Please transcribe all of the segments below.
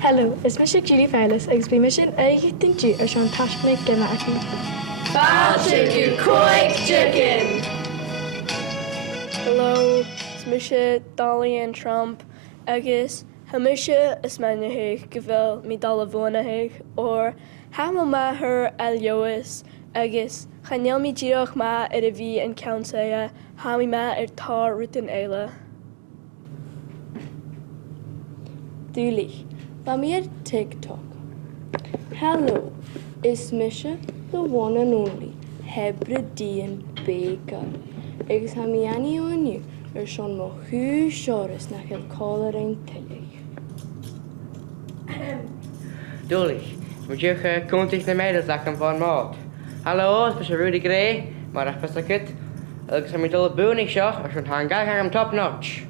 Hello, is Mr. Judy Feilis agus bhí mission aigithtain dú ar seán taismid gime acu. Fáilte go Còig Diogan. Hello, is Mr. Dalian Trump agus Hamisha is manyahiig go bhfuil mi dal bhuanahiig or Hamil Maher Eliois agus chanel mi ddíoch ma ar a bhí an countaya hami ma ar tá rutan eile. Dúlich, ba mi ar TikTok. Hello, is Misha the one and only Hebridean Baker. Agus ha mi ani aniu ar sean mo hú seoras nach il cálar ein tilig. Dúlich, mu dúcha cúntaich na méidir ach an bhain mád. Hallo, is Mr. Rudy Gray, mar ach pasakit, agus am mi dul búnig seo ar sean hangag am top notch.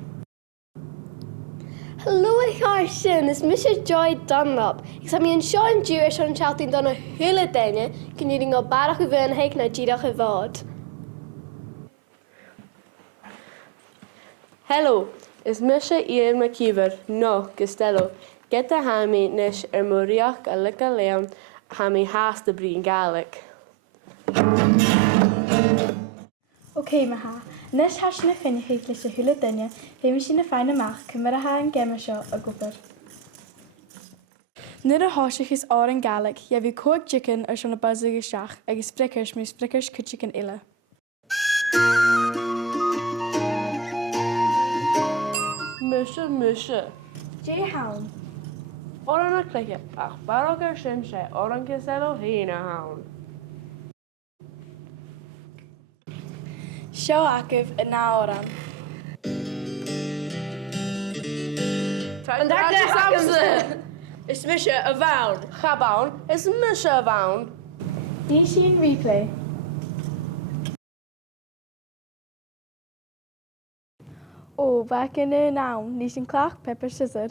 Hello, ich sin, is Mr. Joy Dunlop. Ik sa mi an Sean Jew ar sean chaltin don a hula daine, cyn i'n go barach u fyn heig na ddíach y fod. Hello, is Misha Ian McKeever, no, Costello. Get a hami nish ar muriach a lica leon hami haas de brin Gaelic. Ok, maha. Nes has na finneigh leis a thula duine, bhí mi sin na fáin amach cumar a ha an gime seo a gopur. Nuair a háiseach is á an Gaelic, ja bhí Còig Diogan ar seán na buzzig isteach agus fricars mí fricars cuitigh an ile. Misha. Jay Hound. Oran a clique, ach barog ar sin sé, oran Costello hína haun. Seo acah in ná óran. An dar samsa! Is Misha a bhaun. Chabaun, is Misha a bhaun. Ní sin replay. Ó, back in the noun, ní sin clach pepper scissor.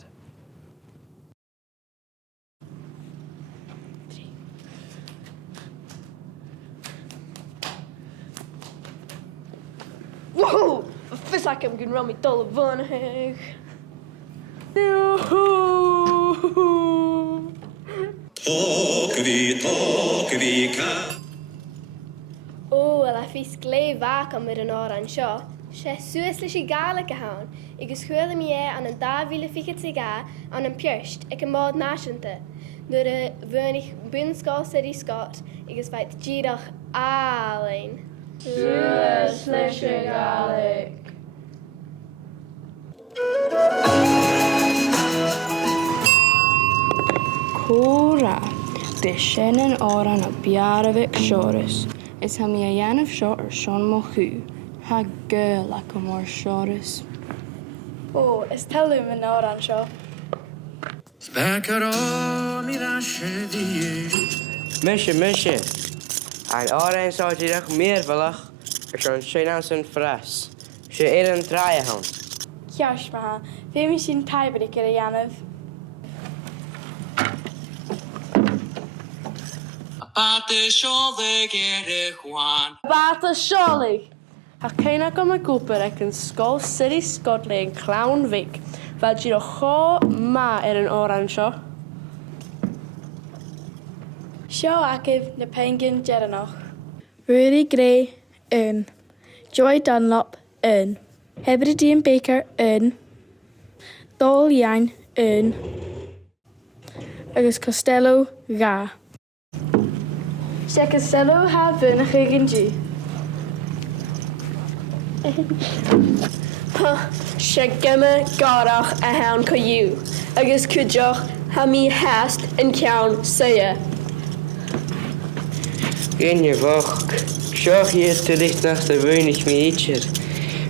Whoa! Fis like I'm gonna run me dul bhuanahiig. Oh, well, I fis glé bhac am ar an áran seo. Sé suas leis I Gaelic a haun, agus chuala mi an 2050 an an piarst ag an mád náisianta. Nuair a bhuanig bun Sgoil City Scott agus bhaid díadach álainn. Suas leis a Gaelic. Córa, be sin an áran a bearabhic seoras. Is ha mi a dhéanamh seo ar seán mo chu. Ha girl ac a mór seoras. Ó, is talú an áran seo. Misha. Ein árain sáidirach mérvalach ar seán séan san fras. Sé an tráia haun. Ceas maha, bhí mi sin taibric ar a dhéanamh. Bata seolig! Ha céine go a gúpar ag an Sgoil City Scott le an Clown Vic, fel dír a chó má ar an áran seo. Seo acah na penguin Jeranach. Rudy Gray, Joy Dunlop, Hebridean Baker, Dol Yang, agus Costello, ga. Sé Costello ha bhuanach ag an dú. Sé gime gárach a haun coiú, agus cuideach ha mi hast an ceann saia. Gynne bhach, seoch iad tú licht nach de bhuanig mi ítir.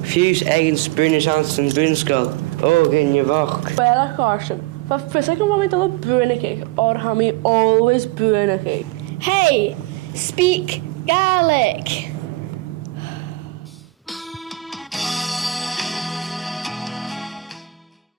Fiús eigen spúnis an san búnscoil, ó gynne bhach. Well a carson, but for a second moment I'll buinnig or ha mi always buinnig. Hey, speak Gaelic.